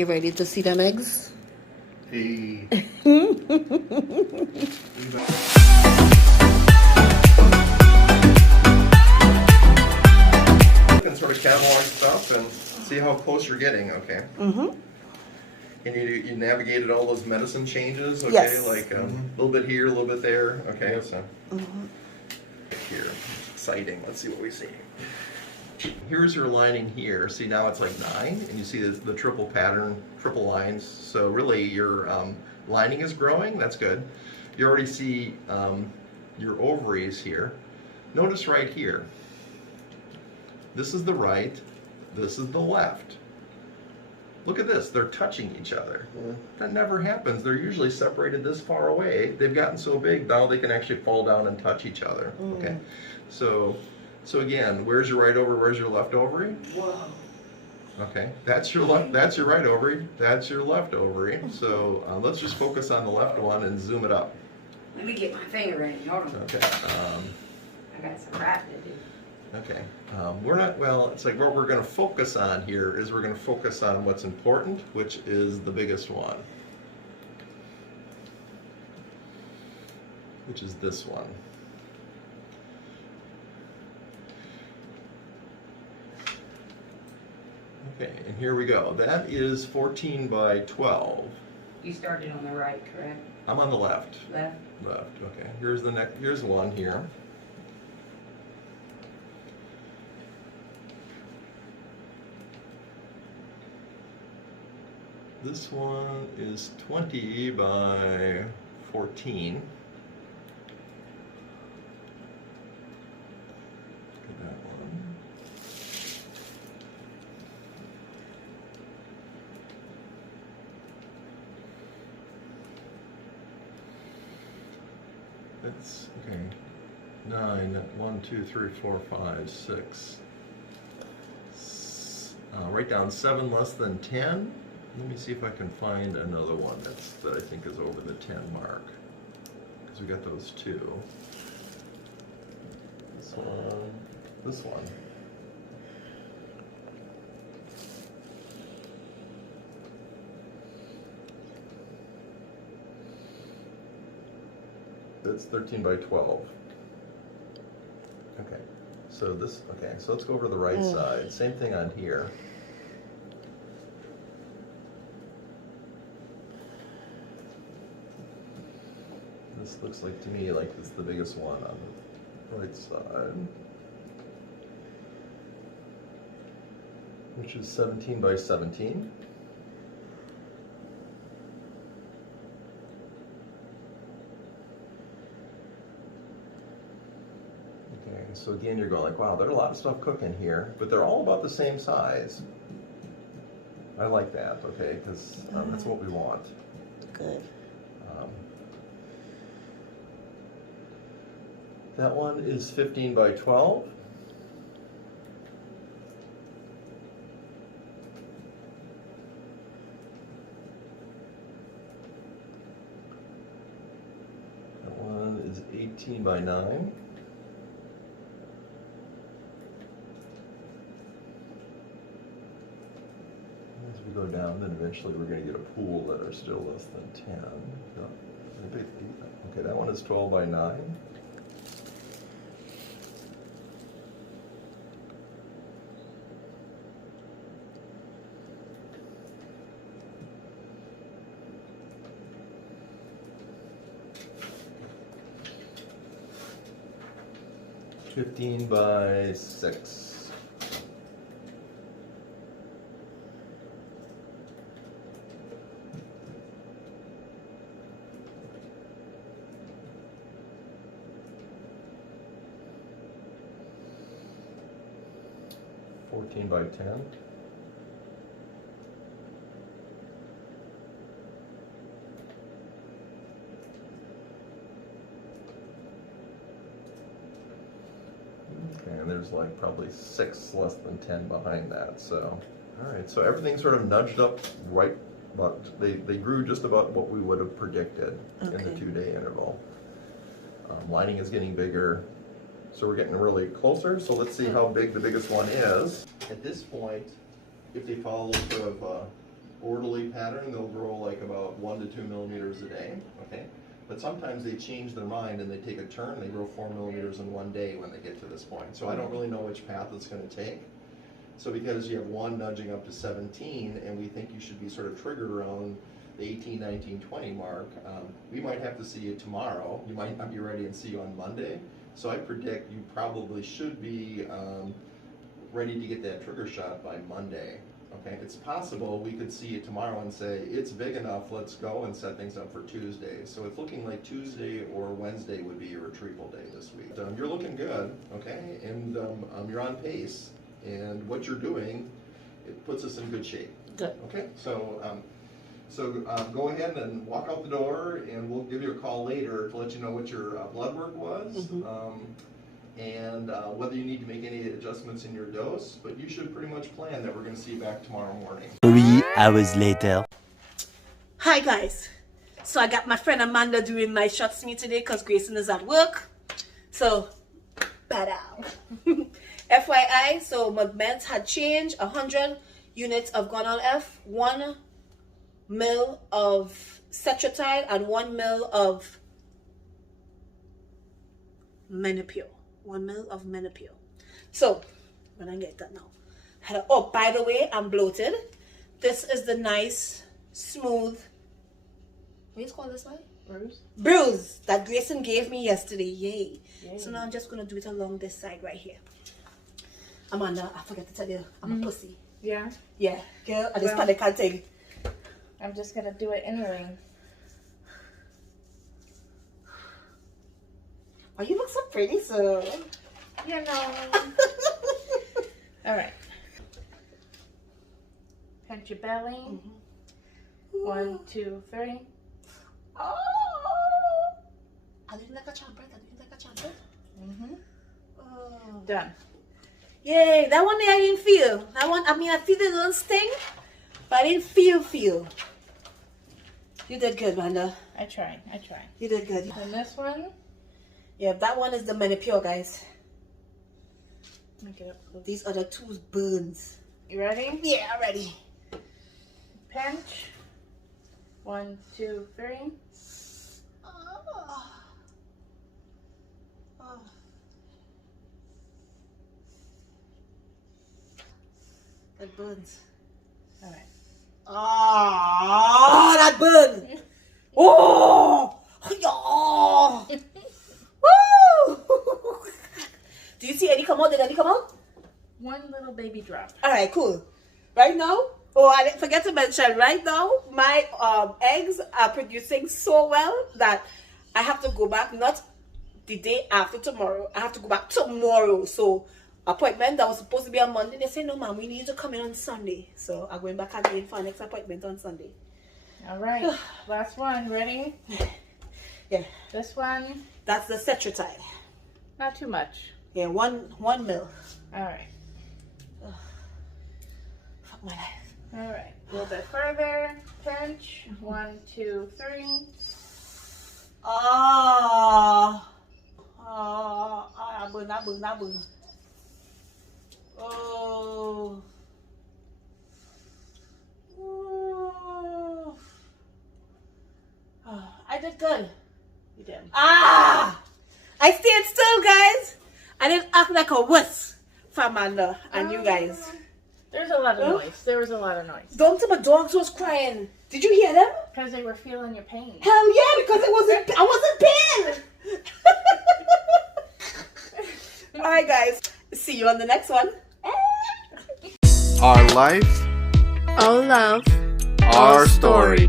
You ready to see them eggs? Hey. And sort of catalog stuff and see how close you're getting, okay? Mm-hmm. And you navigated all those medicine changes, okay? Yes. Like a little bit here, a little bit there, okay? So here, it's exciting. Let's see what we see. Here's your lining here. See, now it's like 9, and you see the triple pattern, triple lines. So really, your lining is growing. That's good. You already see your ovaries here. Notice right here. This is the right. This is the left. Look at this. They're touching each other. That never happens. They're usually separated this far away. They've gotten so big now they can actually fall down and touch each other. Okay. So again, where's your right ovary? Where's your left ovary? Whoa. Okay, that's your left. That's your right ovary. That's your left ovary. So let's just focus on the left one and zoom it up. Let me get my finger in. Hold on. Okay. I got some writing to do. Okay. We're not. Well, it's like what we're going to focus on here is we're going to focus on what's important, which is the biggest one, which is this one. Okay, and here we go. That is 14 by 12. You started on the right, correct? I'm on the left. Left? Left, okay. Here's the next, here's one here. This one is 20 by 14. Look at that one. It's okay. 9, 1, 2, 3, 4, 5, 6. Write down 7 less than 10. Let me see if I can find another one that I think is over the 10 mark. Because we got those two. This one. This one. That's 13 by 12. Okay. So this, okay, so let's go over to the right side. Same thing on here. This looks like to me like it's the biggest one on the right side, which is 17 by 17. Okay, so again you're going like, wow, there's a lot of stuff cooking here, but they're all about the same size. I like that, okay, because that's what we want. Good. That one is 15 by 12. That one is 18 by 9. As we go down, then eventually we're going to get a pool that are still less than 10. Okay, that one is 12 by 9. $15 by 6. $14 by 10. And there's like probably 6 less than 10 behind that. So, all right. So everything's sort of nudged up right, but they grew just about what we would have predicted in the 2-day interval. Lining is getting bigger, so we're getting really closer. So let's see how big the biggest one is. At this point, if they follow sort of orderly pattern, they'll grow like about 1 to 2 millimeters a day, okay? But sometimes they change their mind and they take a turn, they grow 4 millimeters in one day when they get to this point. So I don't really know which path it's going to take. So because you have 1 nudging up to 17, and we think you should be sort of triggered around the 18, 19, 20 mark, we might have to see you tomorrow. You might not be ready and see you on Monday. So I predict you probably should be ready to get that trigger shot by Monday. Okay, it's possible we could see you tomorrow and say, it's big enough, let's go and set things up for Tuesday. So it's looking like Tuesday or Wednesday would be your retrieval day this week. You're looking good, okay, and you're on pace, and what you're doing, it puts us in good shape. Good. Okay, so go ahead and walk out the door, and we'll give you a call later to let you know what your blood work was. And whether you need to make any adjustments in your dose, but you should pretty much plan that we're going to see you back tomorrow morning. 3 hours later. Hi guys. So I got my friend Amanda doing my shots for me today because Greyson is at work. So, bad out. FYI, so my meds had changed. 100 units of Gonal-F, 1 mil of Cetrotide, and 1 mil of Menopur. 1 mil of Menopur. So, when I get that now. Oh, by the way, I'm bloated. This is the nice, smooth, what do you call this one? Bruise that Greyson gave me yesterday. Yay. So now I'm just going to do it along this side right here. Amanda, I forgot to tell you, I'm a pussy. Yeah? Yeah, girl, I just panic and thing. I'm just gonna do it anyway. Oh, you look so pretty, so. You know. Alright. Pinch your belly. 1, 2, 3. Oh! I didn't like a trumpet. Oh. Done. Yay, that one there I didn't feel. That one, I mean, I feel the little sting, but I didn't feel. You did good, Amanda. I tried. You did good. And this one? Yeah, that one is the Menopur, guys. Make it up close. These other two burns. You ready? Yeah, I'm ready. Pinch. 1, 2, 3. Oh. Oh. That burns. Alright. Oh, that burn! Oh! Yeah! Woo! Do you see any come out? Did any come out? 1 little baby drop. Alright, cool. Right now, oh, I didn't forget to mention, right now, my eggs are producing so well that I have to go back, not the day after tomorrow. I have to go back tomorrow. So, appointment that was supposed to be on Monday, they say, no, ma'am, we need you to come in on Sunday. So, I'm going back again for our next appointment on Sunday. Alright. Last one. Ready? Yeah. This one. That's the Cetrotide. Not too much. Yeah, one mil. Alright. Fuck my life. Alright. A little bit further. Pinch. 1, 2, 3. That burn. Oh. Oh. I did good. You did. I stayed still, guys. I didn't act like a wuss for Amanda and you guys. There's a lot of noise. There was a lot of noise. Don't tell my dogs was crying. Did you hear them? Because they were feeling your pain. Hell yeah, because I wasn't paying. Alright guys, see you on the next one. Our life, Our love. our story.